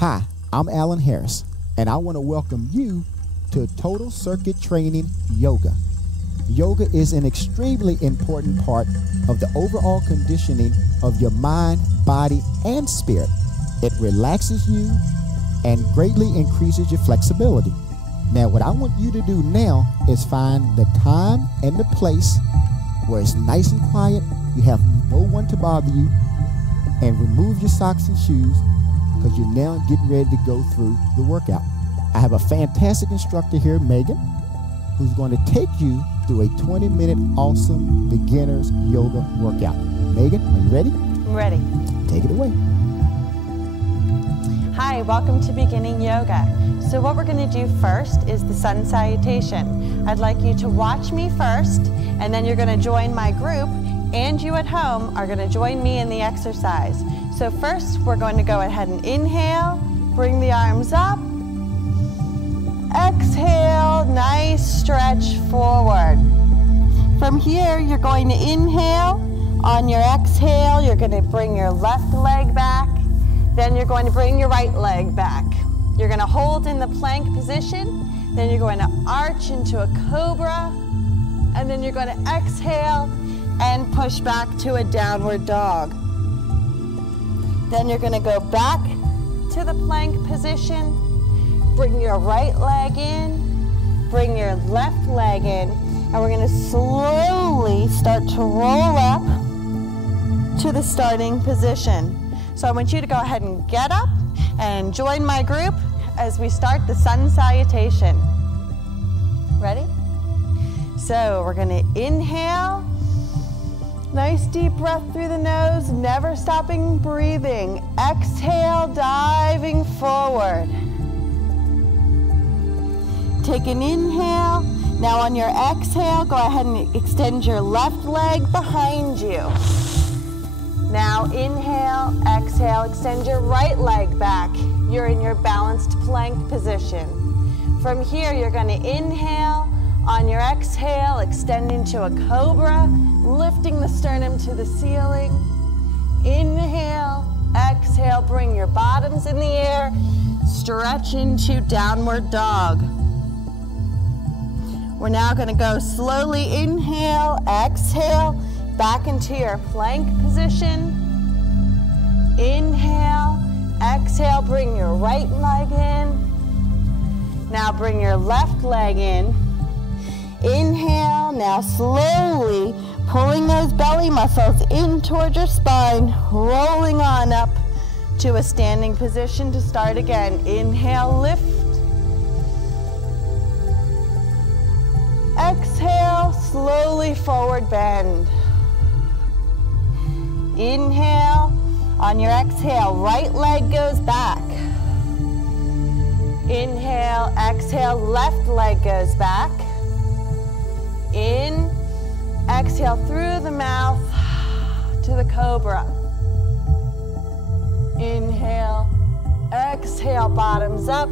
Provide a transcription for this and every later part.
Hi, I'm Alan Harris, and I want to welcome you to Total Circuit Training Yoga. Yoga is an extremely important part of the overall conditioning of your mind, body, and spirit. It relaxes you and greatly increases your flexibility. Now, what I want you to do now is find the time and the place where it's nice and quiet, you have no one to bother you, and remove your socks and shoes because you're now getting ready to go through the workout. I have a fantastic instructor here, Megan, who's going to take you through a 20-minute awesome beginner's yoga workout. Megan, are you ready? I'm ready. Take it away. Hi, welcome to Beginning Yoga. So what we're going to do first is the sun salutation. I'd like you to watch me first, and then you're going to join my group, and you at home are going to join me in the exercise. So first, we're going to go ahead and inhale, bring the arms up. Exhale, nice stretch forward. From here, you're going to inhale. On your exhale, you're going to bring your left leg back. Then you're going to bring your right leg back. You're going to hold in the plank position. Then you're going to arch into a cobra. And then you're going to exhale and push back to a downward dog. Then you're going to go back to the plank position. Bring your right leg in, bring your left leg in, and we're going to slowly start to roll up to the starting position. So I want you to go ahead and get up and join my group as we start the sun salutation. Ready? So we're going to inhale. Nice deep breath through the nose, never stopping breathing. Exhale, diving forward. Take an inhale. Now on your exhale, go ahead and extend your left leg behind you. Now inhale, exhale, extend your right leg back. You're in your balanced plank position. From here, you're going to inhale. On your exhale, extend into a cobra, lifting the sternum to the ceiling. Inhale, exhale, bring your bottoms in the air. Stretch into downward dog. We're now going to go slowly inhale, exhale, back into your plank position. Inhale, exhale, bring your right leg in. Now bring your left leg in. Inhale, now slowly pulling those belly muscles in towards your spine, rolling on up to a standing position to start again. Inhale, lift. Exhale, slowly forward bend. Inhale, on your exhale, right leg goes back. Inhale, exhale, left leg goes back. In, exhale through the mouth to the cobra. Inhale, exhale, bottoms up,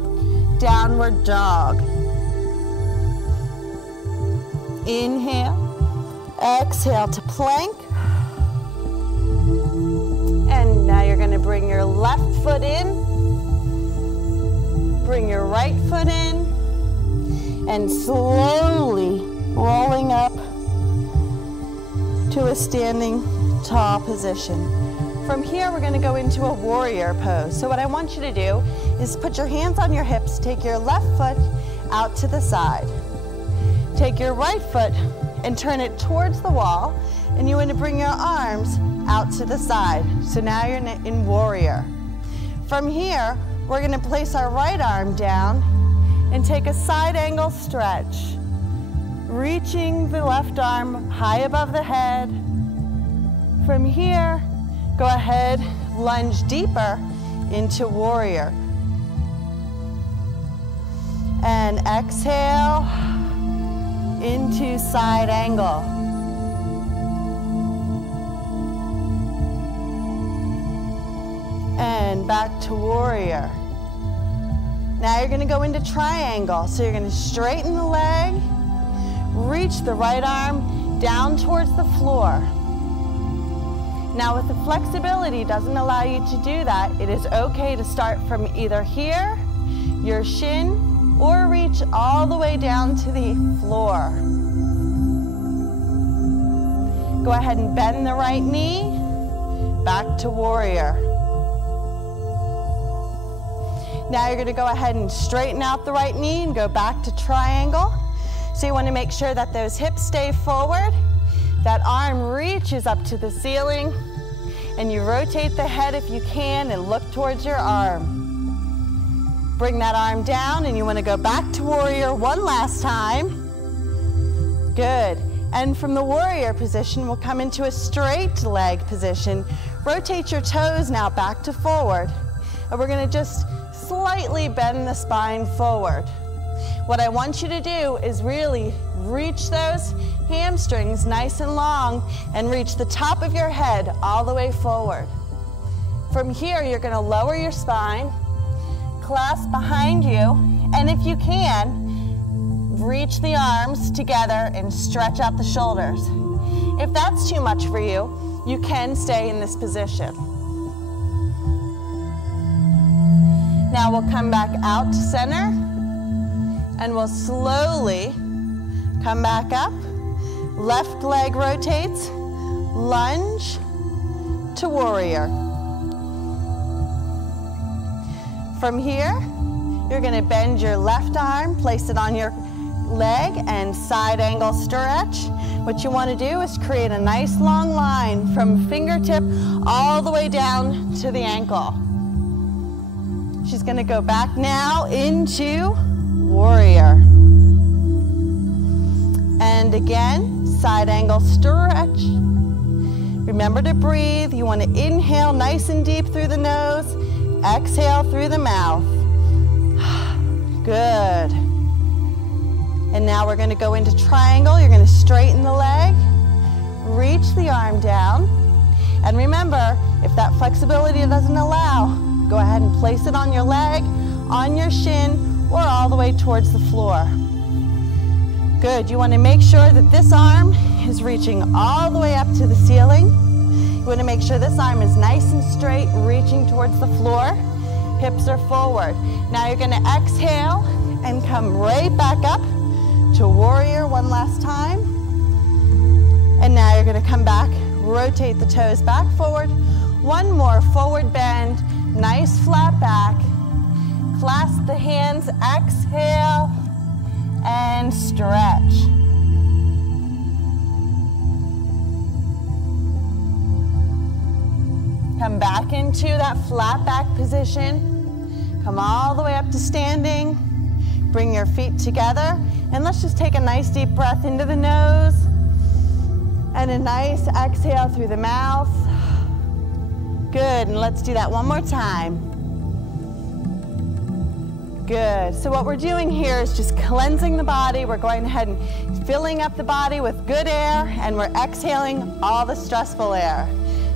downward dog. Inhale, exhale to plank. And now you're going to bring your left foot in, bring your right foot in, and slowly rolling up to a standing tall position. From here, we're going to go into a warrior pose. So what I want you to do is put your hands on your hips, take your left foot out to the side. Take your right foot and turn it towards the wall, and you want to bring your arms out to the side. So now you're in warrior. From here, we're going to place our right arm down and take a side angle stretch, reaching the left arm high above the head. From here, go ahead, lunge deeper into warrior. And exhale into side angle. And back to warrior. Now you're going to go into triangle. So you're going to straighten the leg, reach the right arm down towards the floor. Now if the flexibility doesn't allow you to do that, it is okay to start from either here, your shin, or reach all the way down to the floor. Go ahead and bend the right knee, back to warrior. Now you're going to go ahead and straighten out the right knee and go back to triangle. So you want to make sure that those hips stay forward, that arm reaches up to the ceiling, and you rotate the head if you can and look towards your arm. Bring that arm down and you want to go back to warrior one last time. Good. And from the warrior position, we'll come into a straight leg position. Rotate your toes now back to forward. And we're going to just slightly bend the spine forward. What I want you to do is really reach those hamstrings nice and long and reach the top of your head all the way forward. From here, you're going to lower your spine, clasp behind you, and if you can, reach the arms together and stretch out the shoulders. If that's too much for you, you can stay in this position. Now we'll come back out to center, and we'll slowly come back up. Left leg rotates, lunge to warrior. From here, you're going to bend your left arm, place it on your leg, and side angle stretch. What you want to do is create a nice long line from fingertip all the way down to the ankle. She's going to go back now into warrior. And again, side angle stretch. Remember to breathe. You want to inhale nice and deep through the nose. Exhale through the mouth. Good. And now we're going to go into triangle. You're going to straighten the leg, reach the arm down. And remember, if that flexibility doesn't allow, go ahead and place it on your leg, on your shin, or all the way towards the floor. Good. You want to make sure that this arm is reaching all the way up to the ceiling. You want to make sure this arm is nice and straight, reaching towards the floor. Hips are forward. Now you're going to exhale and come right back up to warrior one last time. And now you're going to come back, rotate the toes back forward. One more forward bend, nice flat back. Clasp the hands, exhale, and stretch. Come back into that flat back position. Come all the way up to standing. Bring your feet together. And let's just take a nice deep breath into the nose. And a nice exhale through the mouth. Good, and let's do that one more time. Good, so what we're doing here is just cleansing the body. We're going ahead and filling up the body with good air, and we're exhaling all the stressful air.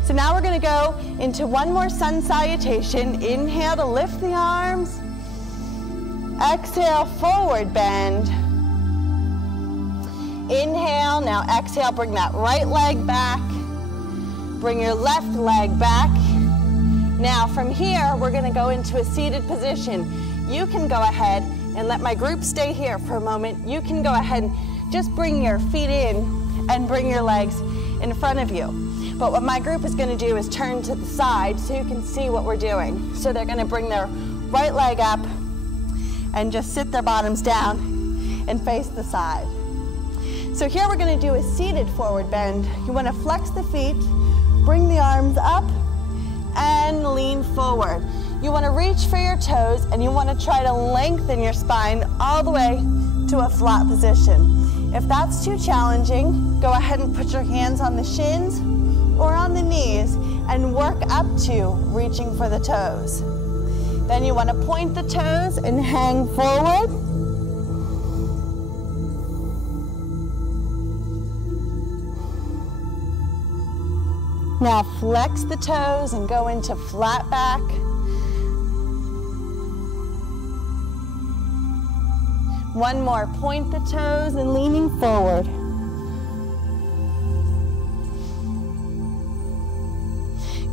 So now we're going to go into one more sun salutation. Inhale to lift the arms. Exhale, forward bend. Inhale, now exhale, bring that right leg back. Bring your left leg back. Now from here, we're going to go into a seated position. You can go ahead and let my group stay here for a moment. You can go ahead and just bring your feet in and bring your legs in front of you. But what my group is going to do is turn to the side so you can see what we're doing. So they're going to bring their right leg up and just sit their bottoms down and face the side. So here we're going to do a seated forward bend. You want to flex the feet, bring the arms up, and lean forward. You want to reach for your toes, and you want to try to lengthen your spine all the way to a flat position. If that's too challenging, go ahead and put your hands on the shins or on the knees and work up to reaching for the toes. Then you want to point the toes and hang forward. Now flex the toes and go into flat back. One more, point the toes and leaning forward.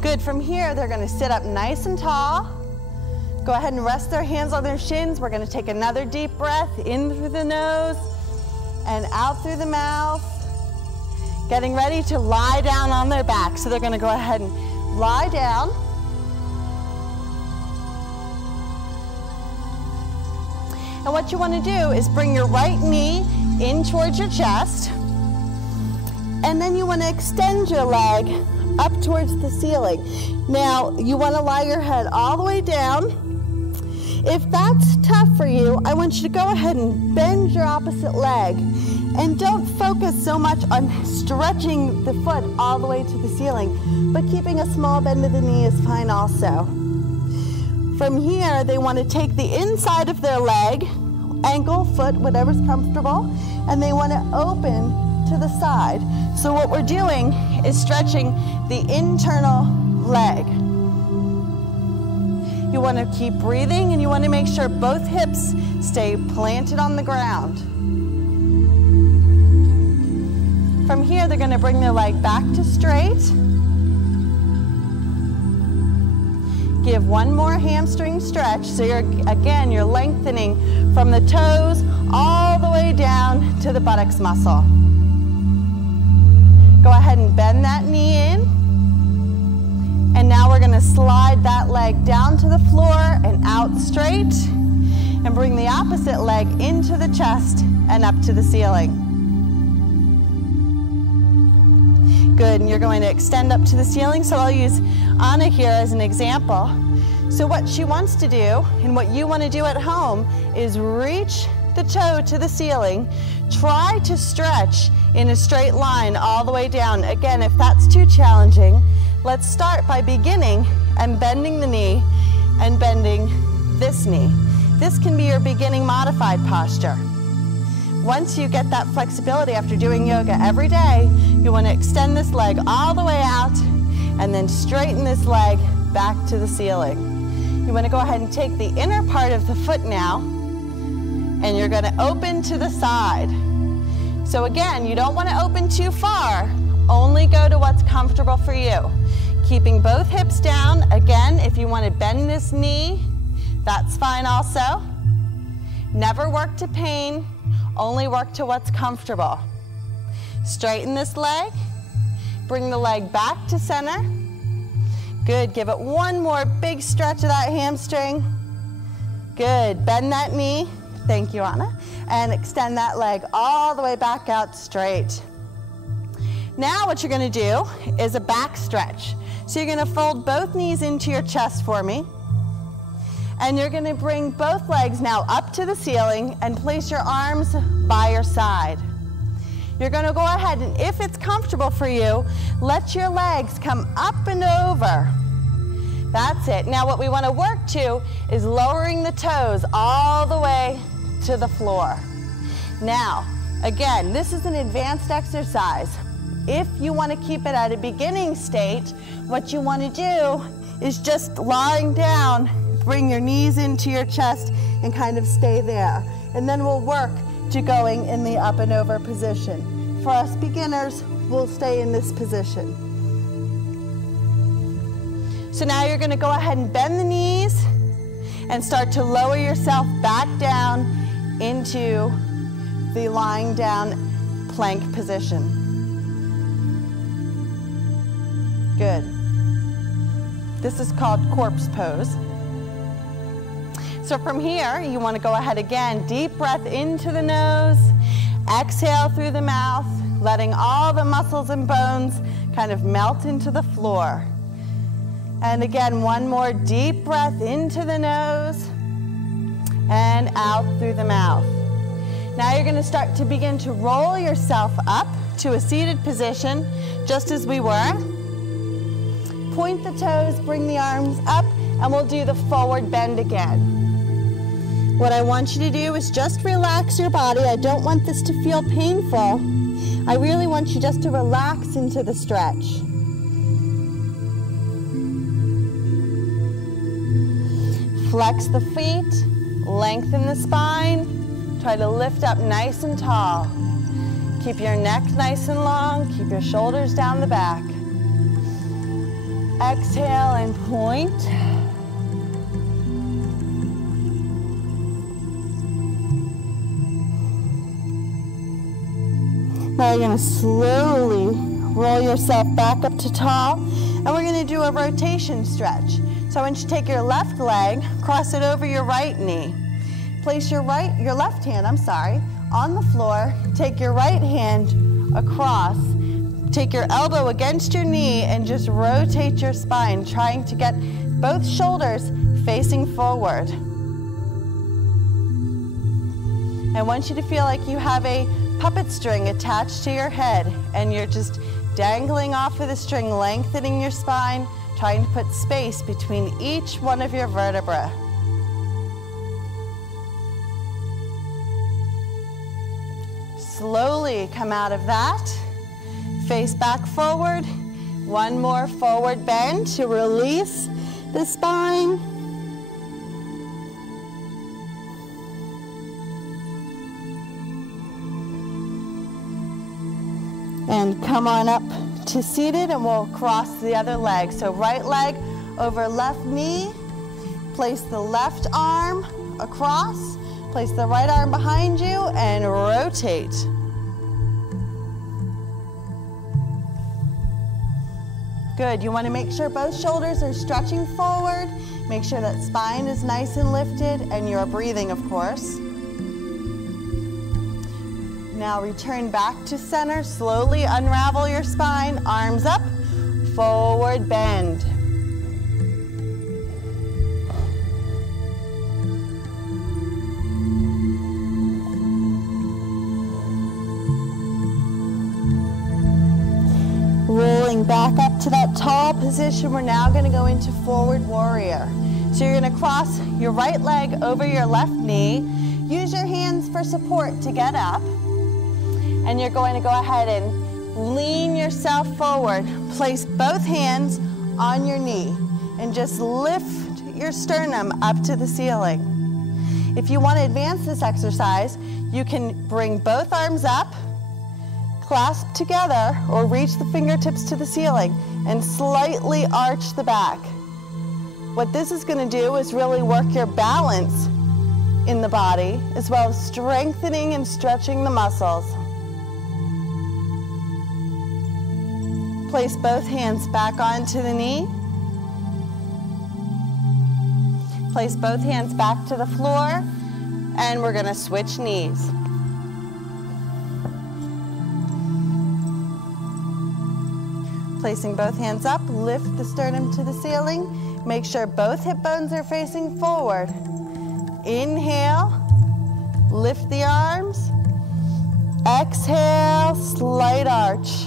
Good, from here, they're gonna sit up nice and tall. Go ahead and rest their hands on their shins. We're gonna take another deep breath in through the nose and out through the mouth. Getting ready to lie down on their back. So they're gonna go ahead and lie down. And what you wanna do is bring your right knee in towards your chest. And then you wanna extend your leg up towards the ceiling. Now, you wanna lie your head all the way down. If that's tough for you, I want you to go ahead and bend your opposite leg. And don't focus so much on stretching the foot all the way to the ceiling, but keeping a small bend of the knee is fine also. From here, they want to take the inside of their leg, ankle, foot, whatever's comfortable, and they want to open to the side. So what we're doing is stretching the internal leg. You want to keep breathing, and you want to make sure both hips stay planted on the ground. From here, they're going to bring their leg back to straight. Give one more hamstring stretch. So you're lengthening from the toes all the way down to the buttocks muscle. Go ahead and bend that knee in. And now we're going to slide that leg down to the floor and out straight. And bring the opposite leg into the chest and up to the ceiling. Good, and you're going to extend up to the ceiling. So I'll use Anna here as an example. So what she wants to do, and what you want to do at home, is reach the toe to the ceiling. Try to stretch in a straight line all the way down. Again, if that's too challenging, let's start by beginning and bending the knee and bending this knee. This can be your beginning modified posture. Once you get that flexibility after doing yoga every day, you want to extend this leg all the way out and then straighten this leg back to the ceiling. You want to go ahead and take the inner part of the foot now, and you're going to open to the side. So again, you don't want to open too far, only go to what's comfortable for you. Keeping both hips down. Again, if you want to bend this knee, that's fine also. Never work to pain. Only work to what's comfortable. Straighten this leg. Bring the leg back to center. Good, give it one more big stretch of that hamstring. Good, bend that knee. Thank you, Anna. And extend that leg all the way back out straight. Now what you're gonna do is a back stretch. So you're gonna fold both knees into your chest for me. And you're gonna bring both legs now up to the ceiling and place your arms by your side. You're gonna go ahead, and if it's comfortable for you, let your legs come up and over. That's it. Now what we wanna work to is lowering the toes all the way to the floor. Now, again, this is an advanced exercise. If you wanna keep it at a beginning state, what you wanna do is just lying down, bring your knees into your chest and kind of stay there. And then we'll work to going in the up and over position. For us beginners, we'll stay in this position. So now you're gonna go ahead and bend the knees and start to lower yourself back down into the lying down plank position. Good. This is called corpse pose. So from here, you want to go ahead again, deep breath into the nose, exhale through the mouth, letting all the muscles and bones kind of melt into the floor. And again, one more deep breath into the nose and out through the mouth. Now you're going to start to begin to roll yourself up to a seated position, just as we were. Point the toes, bring the arms up, and we'll do the forward bend again. What I want you to do is just relax your body. I don't want this to feel painful. I really want you just to relax into the stretch. Flex the feet, lengthen the spine, try to lift up nice and tall. Keep your neck nice and long, keep your shoulders down the back. Exhale and point. Now you're going to slowly roll yourself back up to tall, and we're going to do a rotation stretch. So I want you to take your left leg, cross it over your right knee. Place your left hand, on the floor. Take your right hand across. Take your elbow against your knee and just rotate your spine, trying to get both shoulders facing forward. I want you to feel like you have a puppet string attached to your head, and you're just dangling off of the string, lengthening your spine, trying to put space between each one of your vertebrae. Slowly come out of that. Face back forward. One more forward bend to release the spine. And come on up to seated, and we'll cross the other leg. So right leg over left knee. Place the left arm across. Place the right arm behind you and rotate. Good. You want to make sure both shoulders are stretching forward. Make sure that spine is nice and lifted, and you're breathing, of course. Now return back to center. Slowly unravel your spine. Arms up. Forward bend. Rolling back up to that tall position, we're now going to go into forward warrior. So you're going to cross your right leg over your left knee. Use your hands for support to get up. And you're going to go ahead and lean yourself forward. Place both hands on your knee and just lift your sternum up to the ceiling. If you want to advance this exercise, you can bring both arms up, clasp together, or reach the fingertips to the ceiling and slightly arch the back. What this is going to do is really work your balance in the body, as well as strengthening and stretching the muscles. Place both hands back onto the knee. Place both hands back to the floor, and we're going to switch knees. Placing both hands up, lift the sternum to the ceiling. Make sure both hip bones are facing forward. Inhale, lift the arms. Exhale, slight arch.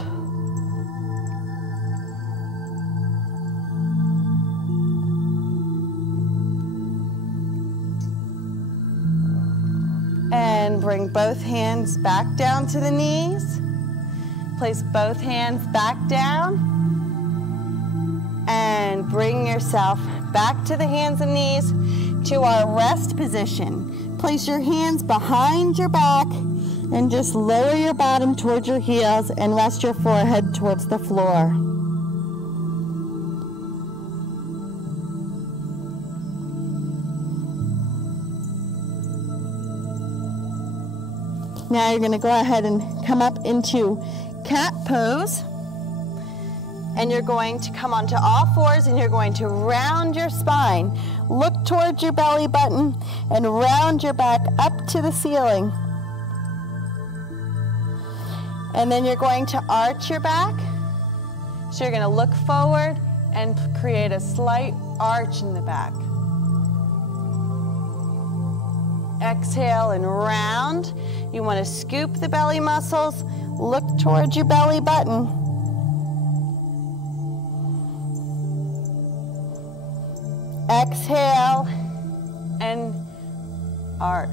And bring both hands back down to the knees. Place both hands back down. And bring yourself back to the hands and knees to our rest position. Place your hands behind your back and just lower your bottom towards your heels and rest your forehead towards the floor. Now you're going to go ahead and come up into cat pose. And you're going to come onto all fours, and you're going to round your spine. Look towards your belly button and round your back up to the ceiling. And then you're going to arch your back. So you're going to look forward and create a slight arch in the back. Exhale and round. You want to scoop the belly muscles. Look towards your belly button. Exhale and arch.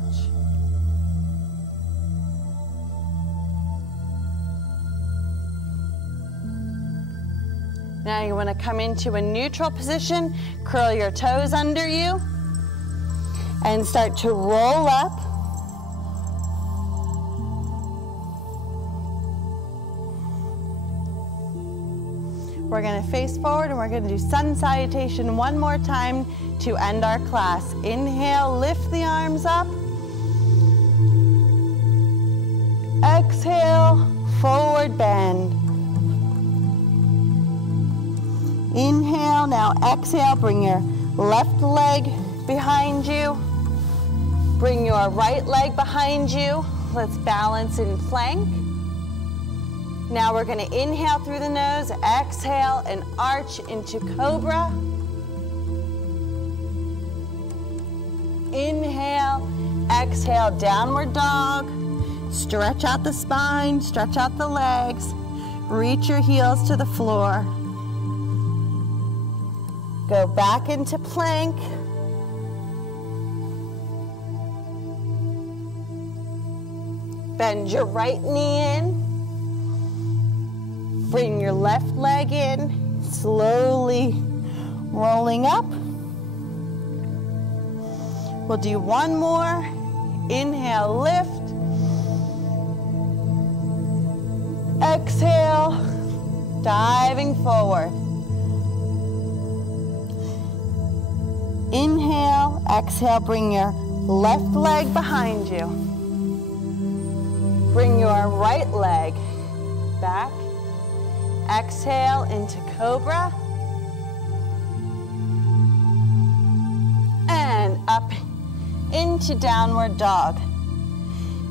Now you want to come into a neutral position, curl your toes under you, and start to roll up. We're gonna face forward and we're gonna do sun salutation one more time to end our class. Inhale, lift the arms up. Exhale, forward bend. Inhale, now exhale, bring your left leg behind you. Bring your right leg behind you. Let's balance in plank. Now we're gonna inhale through the nose, exhale and arch into cobra. Inhale, exhale, downward dog. Stretch out the spine, stretch out the legs. Reach your heels to the floor. Go back into plank. Bend your right knee in. Bring your left leg in, slowly rolling up. We'll do one more. Inhale, lift. Exhale, diving forward. Inhale, exhale, bring your left leg behind you. Bring your right leg back. Exhale into cobra. And up into downward dog.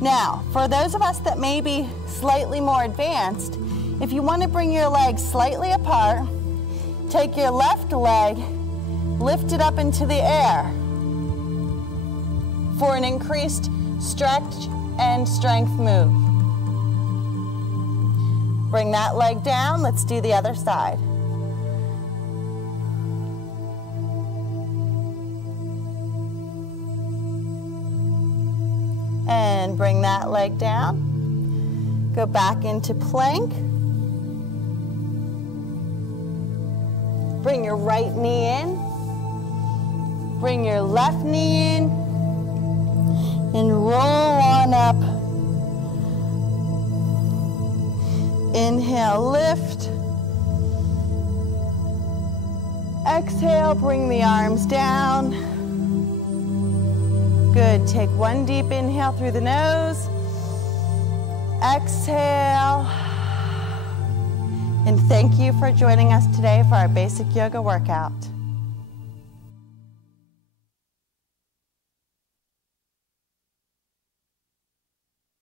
Now, for those of us that may be slightly more advanced, if you want to bring your legs slightly apart, take your left leg, lift it up into the air for an increased stretch and strength move. Bring that leg down. Let's do the other side. And bring that leg down. Go back into plank. Bring your right knee in. Bring your left knee in. And roll on up. Inhale, lift. Exhale, bring the arms down. Good, take one deep inhale through the nose. Exhale. And thank you for joining us today for our basic yoga workout.